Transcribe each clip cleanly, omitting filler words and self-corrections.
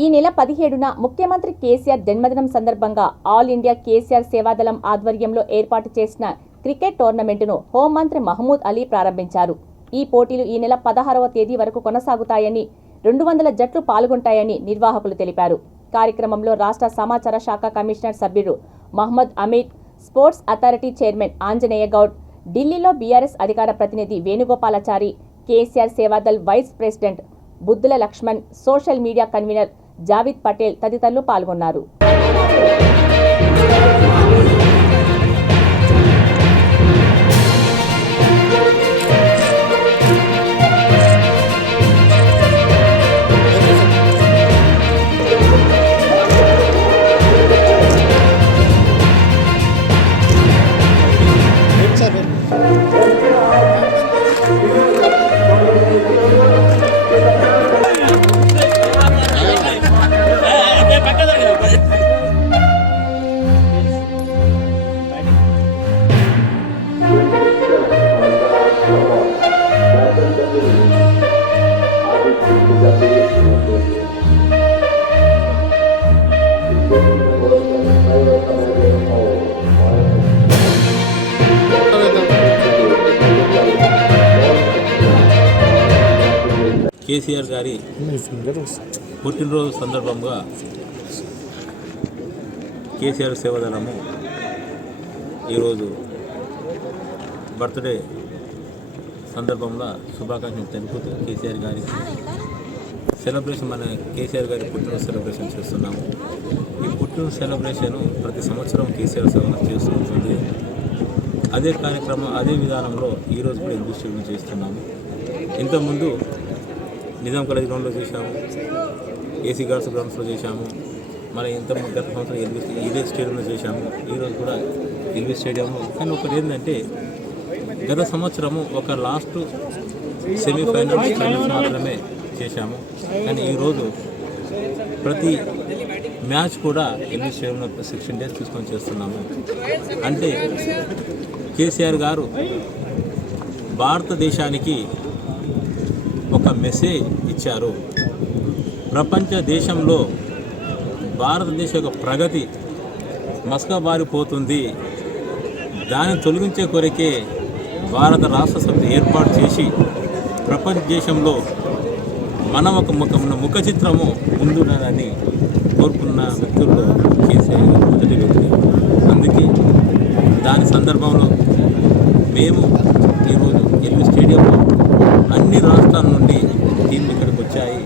ఈ నెల 17న ముఖ్యమంత్రి కేసీఆర్ జన్మదినం సందర్భంగా ఆల్ ఇండియా కేసీఆర్ సేవాదళం ఆధ్వర్యంలో ఏర్పాటు చేసిన క్రికెట్ టోర్నమెంటును హోంమంత్రి మహమూద్ అలీ ప్రారంభించారు. ఈ పోటీలు ఈ నెల 16వ తేదీ వరకు కొనసాగుతాయని, 200 జట్లు పాల్గొంటాయని నిర్వాహకులు తెలిపారు. కార్యక్రమంలో రాష్ట్ర సమాచార శాఖ కమిషనర్ సభ్యుడు Mohammed Ameed, sports authority chairman Anjaneya Goud, ఢిల్లీలో బీఆర్ఎస్ అధికార ప్రతినిధి Venugopalachari, KCR Sevadal vice president Buddhula Laxman, social media convener Javid Patel తదితరులు పాల్గొన్నారు. కేసీఆర్ గారి పుట్టినరోజు సందర్భంగా కేసీఆర్ సేవాదళము ఈరోజు బర్త్డే సందర్భంలో శుభాకాంక్షలు తెలుపుతూ కేసీఆర్ గారి సెలబ్రేషన్, మన కేసీఆర్ గారి పుట్టినరోజు సెలబ్రేషన్ చేస్తున్నాము. ఈ పుట్టినరోజు సెలబ్రేషన్ ప్రతి సంవత్సరం కేసీఆర్ సేవలు చేస్తూ ఉంటుంది. అదే కార్యక్రమం, అదే విధానంలో ఈరోజు కూడా ఇండస్ట్రీలో చేస్తున్నాము. ఇంతకుముందు నిజాం కాలేజ్ గ్రౌండ్లో చేశాము, ఏసీ గార్డ్స్ గ్రౌండ్స్లో చేశాము, మన గత సంవత్సరం ఇదే స్టేడియంలో చేశాము, ఈరోజు కూడా ఎల్బీ స్టేడియంలో. కానీ ఒకటి ఏంటంటే, గత సంవత్సరము ఒక లాస్ట్ సెమీఫైనల్స్ మాత్రమే చేశాము. కానీ ఈరోజు ప్రతి మ్యాచ్ కూడా ఎల్బీ స్టేడియంలో 16 days తీసుకొని చేస్తున్నాము. అంటే కేసీఆర్ గారు భారతదేశానికి ఒక మెసేజ్ ఇచ్చారు. ప్రపంచ దేశంలో భారతదేశ యొక్క ప్రగతి మసకబారిపోతుంది, దాన్ని తొలగించే కొరకే భారత రాష్ట్ర సమితి ఏర్పాటు చేసి ప్రపంచ దేశంలో మనం ఒక ముఖ చిత్రము ముందున్నదని కోరుకున్న వ్యక్తుల్లో కేసీఆర్ మొదటి వ్యక్తి. అందుకే దాని సందర్భంలో మేము ఈరోజు ఎల్బీ స్టేడియంలో అన్ని రాష్ట్రాల నుండి టీంలు ఇక్కడికి వచ్చాయి.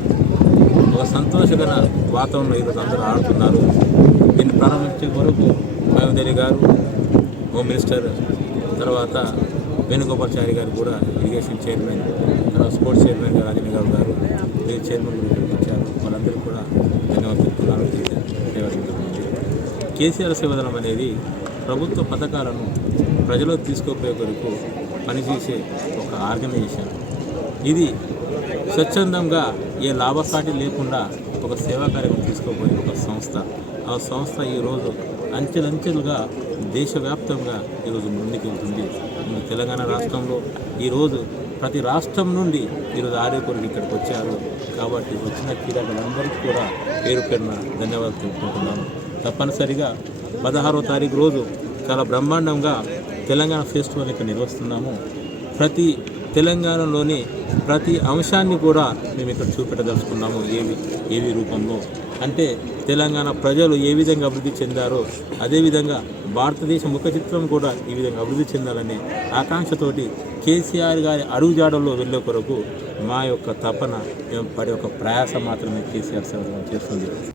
ఒక సంతోషకర వాతావరణంలో ఈరోజు అందరూ ఆడుతున్నారు. దీన్ని ప్రారంభించే వరకు మహమూద్ అలీ గారు, హోమ్ మినిస్టర్, తర్వాత వేణుగోపాలాచారి గారు కూడా ఇరిగేషన్ చైర్మన్, తర్వాత స్పోర్ట్స్ చైర్మన్ గారు ఆంజనేయ గౌడ్ గారు, చైర్మన్ ఇక్కడికి వచ్చారు. వాళ్ళందరూ కూడా ధన్యవాదాలు చెప్తున్నారు. కేసీఆర్ సేవాదళం అనేది ప్రభుత్వ పథకాలను ప్రజలకు తీసుకుపోయే కొరకు పనిచేసే ఒక ఆర్గనైజేషన్. ఇది స్వచ్ఛందంగా ఏ లాభసాటి లేకుండా ఒక సేవా కార్యక్రమం తీసుకుపోయే ఒక సంస్థ. ఆ సంస్థ ఈరోజు అంచెలంచెలుగా దేశవ్యాప్తంగా ఈరోజు ముందుకు వెళ్తుంది. తెలంగాణ రాష్ట్రంలో ఈరోజు ప్రతి రాష్ట్రం నుండి ఈరోజు ఆర్యకులు ఇక్కడికి వచ్చారు. కాబట్టి వచ్చిన క్రీడాకులందరికీ కూడా పేరు పేరున ధన్యవాదాలు తెలుపుకుంటున్నాను. తప్పనిసరిగా 16వ తారీఖు రోజు చాలా బ్రహ్మాండంగా తెలంగాణ ఫెస్టివల్ ఇక్కడ నిర్వహిస్తున్నాము. ప్రతి తెలంగాణలోని ప్రతి అంశాన్ని కూడా మేము ఇక్కడ చూపెట్టదలుచుకున్నాము. ఏవి రూపంలో అంటే తెలంగాణ ప్రజలు ఏ విధంగా అభివృద్ధి చెందారో అదేవిధంగా భారతదేశ ముఖ చిత్రం కూడా ఈ విధంగా అభివృద్ధి చెందాలనే ఆకాంక్షతోటి కేసీఆర్ గారి అడుగుజాడల్లో వెళ్ళే కొరకు మా యొక్క తపన, మేము పడే ఒక ప్రయాస మాత్రమే కేసీఆర్ సేవ చేస్తుంది.